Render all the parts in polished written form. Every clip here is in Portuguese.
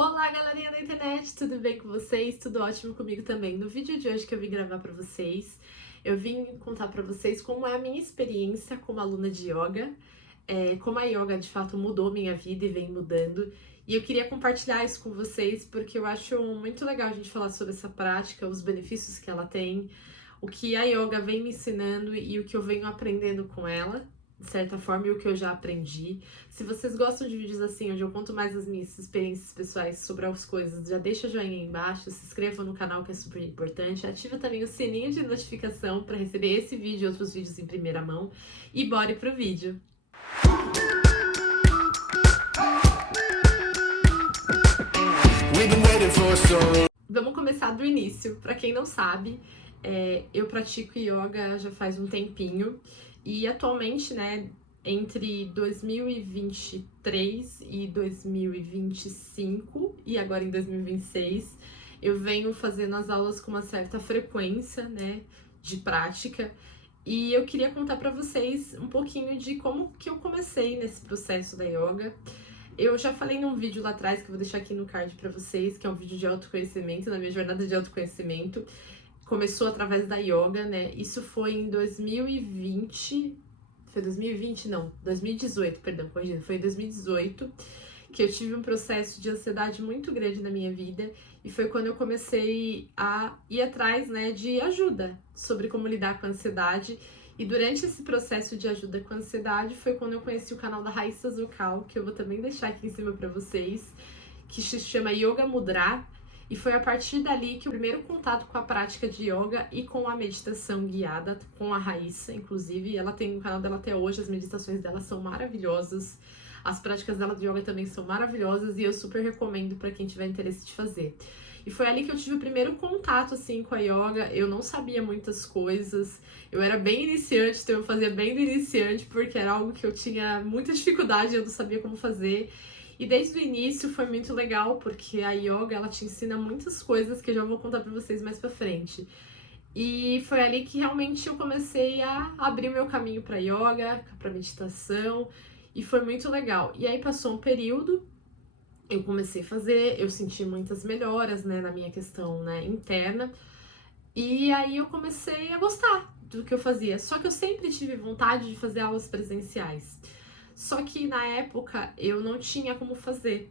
Olá, galerinha da internet, tudo bem com vocês? Tudo ótimo comigo também. No vídeo de hoje que eu vim gravar pra vocês, eu vim contar pra vocês como é a minha experiência como aluna de yoga, como a yoga de fato mudou minha vida e vem mudando. E eu queria compartilhar isso com vocês porque eu acho muito legal a gente falar sobre essa prática, os benefícios que ela tem, o que a yoga vem me ensinando e o que eu venho aprendendo com ela, de certa forma, e o que eu já aprendi. Se vocês gostam de vídeos assim, onde eu conto mais as minhas experiências pessoais sobre as coisas, já deixa o joinha aí embaixo, se inscreva no canal que é super importante, ativa também o sininho de notificação para receber esse vídeo e outros vídeos em primeira mão, e bora pro vídeo! Vamos começar do início. Para quem não sabe, eu pratico yoga já faz um tempinho e atualmente, né, entre 2023 e 2025 e agora em 2026, eu venho fazendo as aulas com uma certa frequência, né, de prática. E eu queria contar para vocês um pouquinho de como que eu comecei nesse processo da yoga. Eu já falei num vídeo lá atrás, que eu vou deixar aqui no card pra vocês, que é um vídeo de autoconhecimento, na minha jornada de autoconhecimento. Começou através da yoga, né? Isso foi em 2020... Foi 2020? Não, 2018, perdão, corrigindo. Foi em 2018 que eu tive um processo de ansiedade muito grande na minha vida. E foi quando eu comecei a ir atrás, né, de ajuda sobre como lidar com a ansiedade. E durante esse processo de ajuda com a ansiedade foi quando eu conheci o canal da Raíssa Zucal, que eu vou também deixar aqui em cima pra vocês, que se chama Yoga Mudra. E foi a partir dali que o primeiro contato com a prática de yoga e com a meditação guiada, com a Raíssa, inclusive. Ela tem no canal dela até hoje, as meditações dela são maravilhosas. As práticas dela de yoga também são maravilhosas e eu super recomendo para quem tiver interesse de fazer. E foi ali que eu tive o primeiro contato, assim, com a yoga. Eu não sabia muitas coisas, eu era bem iniciante, então eu fazia bem do iniciante, porque era algo que eu tinha muita dificuldade, eu não sabia como fazer. E desde o início foi muito legal, porque a yoga, ela te ensina muitas coisas que eu já vou contar pra vocês mais pra frente. E foi ali que realmente eu comecei a abrir o meu caminho pra yoga, pra meditação, e foi muito legal. E aí passou um período, eu comecei a fazer, eu senti muitas melhoras, né, na minha questão, né, interna, e aí eu comecei a gostar do que eu fazia. Só que eu sempre tive vontade de fazer aulas presenciais. Só que na época eu não tinha como fazer.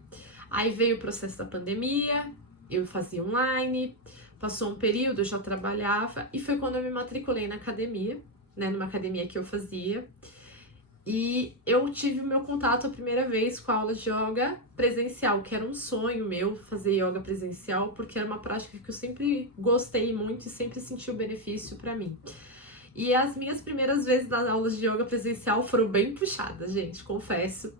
Aí veio o processo da pandemia, eu fazia online, passou um período, eu já trabalhava, e foi quando eu me matriculei na academia, né, numa academia que eu fazia. E eu tive o meu contato a primeira vez com a aula de yoga presencial, que era um sonho meu fazer yoga presencial, porque era uma prática que eu sempre gostei muito e sempre senti o benefício pra mim. E as minhas primeiras vezes das aulas de yoga presencial foram bem puxadas, gente, confesso.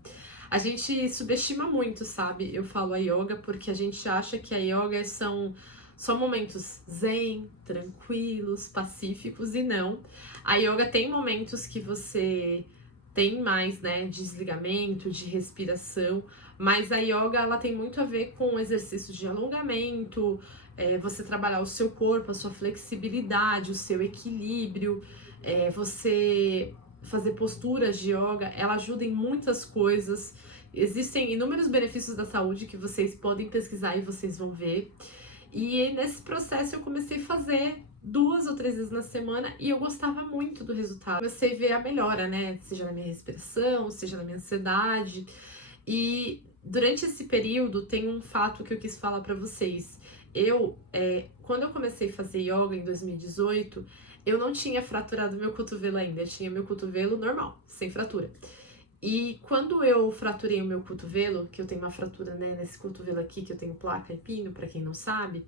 A gente subestima muito, sabe? Eu falo a yoga porque a gente acha que a yoga são só momentos zen, tranquilos, pacíficos, e não. A yoga tem momentos que você tem mais, né, desligamento, de respiração, mas a yoga, ela tem muito a ver com exercícios de alongamento, você trabalhar o seu corpo, a sua flexibilidade, o seu equilíbrio, você fazer posturas de yoga, ela ajuda em muitas coisas. Existem inúmeros benefícios da saúde que vocês podem pesquisar e vocês vão ver. E nesse processo eu comecei a fazer 2 ou 3 vezes na semana e eu gostava muito do resultado. Comecei a ver a melhora, né? Seja na minha respiração, seja na minha ansiedade. E durante esse período tem um fato que eu quis falar pra vocês. Quando eu comecei a fazer yoga em 2018, eu não tinha fraturado meu cotovelo ainda, eu tinha meu cotovelo normal, sem fratura. E quando eu fraturei o meu cotovelo, que eu tenho uma fratura, né, nesse cotovelo aqui, que eu tenho placa e pino, pra quem não sabe,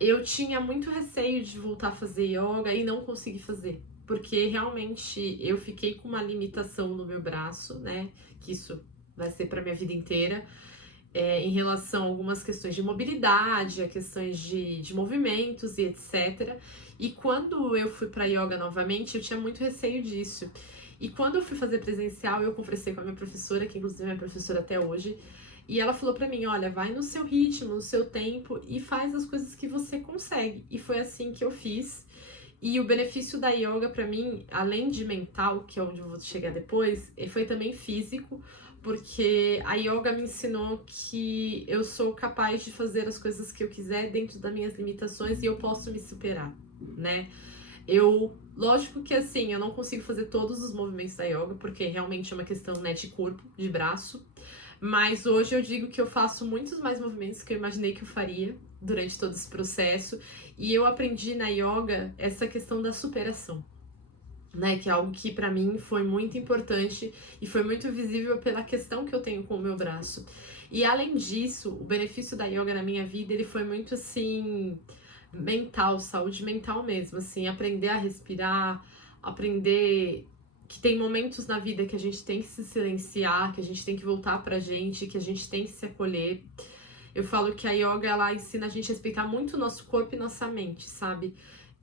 eu tinha muito receio de voltar a fazer yoga e não conseguir fazer. Porque realmente eu fiquei com uma limitação no meu braço, né, que isso vai ser pra minha vida inteira, em relação a algumas questões de mobilidade, a questões de movimentos e etc. E quando eu fui pra yoga novamente, eu tinha muito receio disso. E quando eu fui fazer presencial, eu conversei com a minha professora, que inclusive é minha professora até hoje, e ela falou pra mim, olha, vai no seu ritmo, no seu tempo e faz as coisas que você consegue. E foi assim que eu fiz. E o benefício da yoga pra mim, além de mental, que é onde eu vou chegar depois, foi também físico, porque a yoga me ensinou que eu sou capaz de fazer as coisas que eu quiser dentro das minhas limitações e eu posso me superar, né? Lógico que assim, eu não consigo fazer todos os movimentos da yoga, porque realmente é uma questão, né, de corpo, de braço, mas hoje eu digo que eu faço muitos mais movimentos que eu imaginei que eu faria durante todo esse processo, e eu aprendi na yoga essa questão da superação, né, que é algo que pra mim foi muito importante e foi muito visível pela questão que eu tenho com o meu braço. E além disso, o benefício da yoga na minha vida, ele foi muito assim, mental, saúde mental mesmo, assim, aprender a respirar, aprender que tem momentos na vida que a gente tem que se silenciar, que a gente tem que voltar pra gente, que a gente tem que se acolher. Eu falo que a yoga, ela ensina a gente a respeitar muito o nosso corpo e nossa mente, sabe?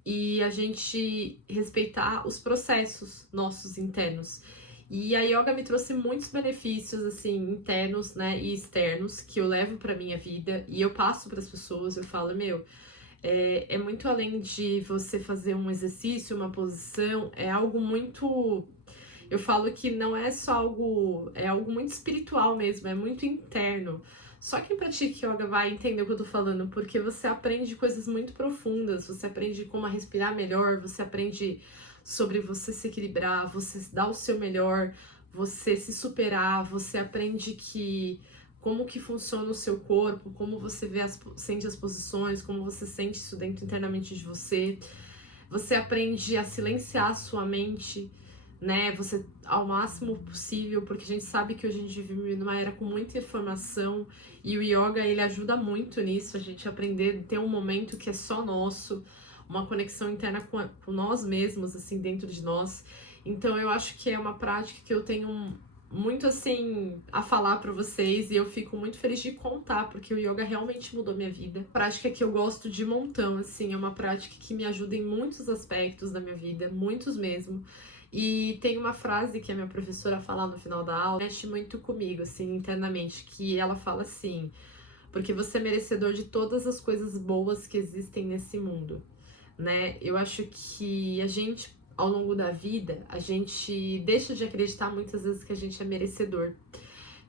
E a gente respeitar os processos nossos internos. E a yoga me trouxe muitos benefícios, assim, internos, né, e externos, que eu levo pra minha vida e eu passo para as pessoas. Eu falo, meu, é muito além de você fazer um exercício, uma posição, é algo muito. Eu falo que não é só algo, é algo muito espiritual mesmo, é muito interno. Só quem pratica yoga vai entender o que eu tô falando, porque você aprende coisas muito profundas, você aprende como a respirar melhor, você aprende sobre você se equilibrar, você dar o seu melhor, você se superar, você aprende que como que funciona o seu corpo, como você vê sente as posições, como você sente isso dentro internamente de você. Você aprende a silenciar a sua mente, né? Você ao máximo possível, porque a gente sabe que hoje a gente vive numa era com muita informação e o yoga ele ajuda muito nisso, a gente aprender a ter um momento que é só nosso, uma conexão interna com nós mesmos, assim, dentro de nós. Então eu acho que é uma prática que eu tenho muito assim a falar para vocês e eu fico muito feliz de contar, porque o yoga realmente mudou minha vida. Prática que eu gosto de montão, assim, é uma prática que me ajuda em muitos aspectos da minha vida, muitos mesmo. E tem uma frase que a minha professora fala no final da aula, mexe muito comigo, assim, internamente, que ela fala assim: porque você é merecedor de todas as coisas boas que existem nesse mundo, né? Eu acho que a gente, ao longo da vida, a gente deixa de acreditar muitas vezes que a gente é merecedor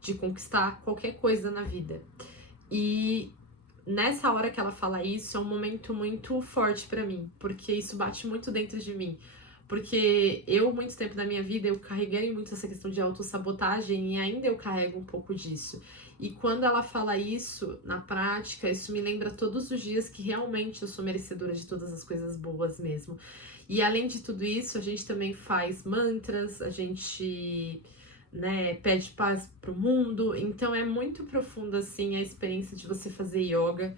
de conquistar qualquer coisa na vida. E nessa hora que ela fala isso, é um momento muito forte pra mim, porque isso bate muito dentro de mim. Porque eu, muito tempo da minha vida, eu carreguei muito essa questão de autossabotagem e ainda eu carrego um pouco disso. E quando ela fala isso na prática, isso me lembra todos os dias que realmente eu sou merecedora de todas as coisas boas mesmo. E além de tudo isso, a gente também faz mantras, a gente, né, pede paz pro mundo. Então é muito profunda assim a experiência de você fazer yoga.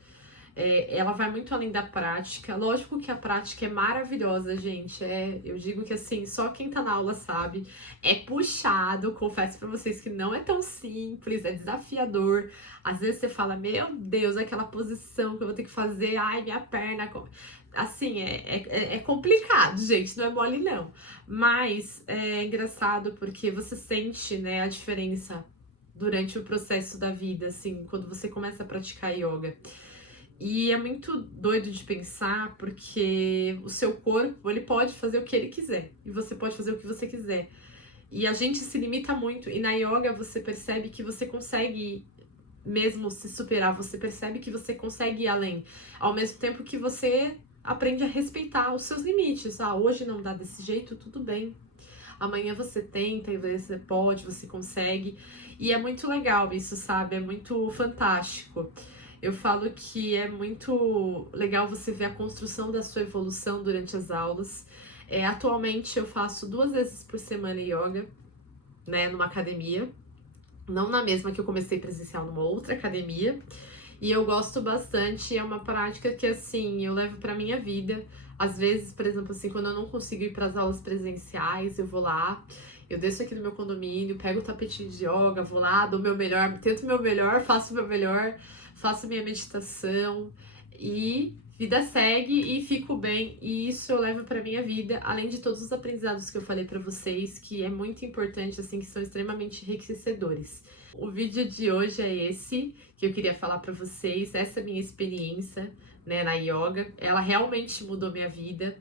Ela vai muito além da prática. Lógico que a prática é maravilhosa, gente. Eu digo que assim, só quem tá na aula sabe. É puxado, confesso pra vocês que não é tão simples, é desafiador. Às vezes você fala, meu Deus, aquela posição que eu vou ter que fazer, ai, minha perna. Assim, é complicado, gente, não é mole não. Mas é engraçado porque você sente, né, a diferença durante o processo da vida, assim, quando você começa a praticar yoga. E é muito doido de pensar, porque o seu corpo, ele pode fazer o que ele quiser, e você pode fazer o que você quiser. E a gente se limita muito, e na yoga você percebe que você consegue mesmo se superar, você percebe que você consegue ir além, ao mesmo tempo que você aprende a respeitar os seus limites. Ah, hoje não dá desse jeito, tudo bem. Amanhã você tenta e você pode, você consegue. E é muito legal isso, sabe? É muito fantástico. Eu falo que é muito legal você ver a construção da sua evolução durante as aulas. Atualmente eu faço 2 vezes por semana yoga, né, numa academia. Não na mesma que eu comecei presencial, numa outra academia. E eu gosto bastante, é uma prática que, assim, eu levo pra minha vida. Às vezes, por exemplo, assim, quando eu não consigo ir para as aulas presenciais, eu vou lá, eu desço aqui no meu condomínio, pego o tapetinho de yoga, vou lá, dou o meu melhor, tento o meu melhor, faço o meu melhor, faço minha meditação e vida segue e fico bem. E isso eu levo pra minha vida, além de todos os aprendizados que eu falei pra vocês, que é muito importante, assim, que são extremamente enriquecedores. O vídeo de hoje é esse, que eu queria falar pra vocês, essa é a minha experiência, né, na yoga. Ela realmente mudou minha vida.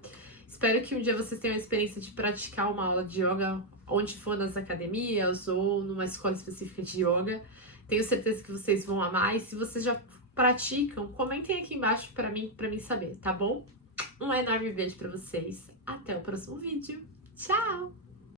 Espero que um dia vocês tenham a experiência de praticar uma aula de yoga onde for nas academias ou numa escola específica de yoga. Tenho certeza que vocês vão amar, e se vocês já praticam, comentem aqui embaixo para mim saber, tá bom? Um enorme beijo para vocês. Até o próximo vídeo. Tchau!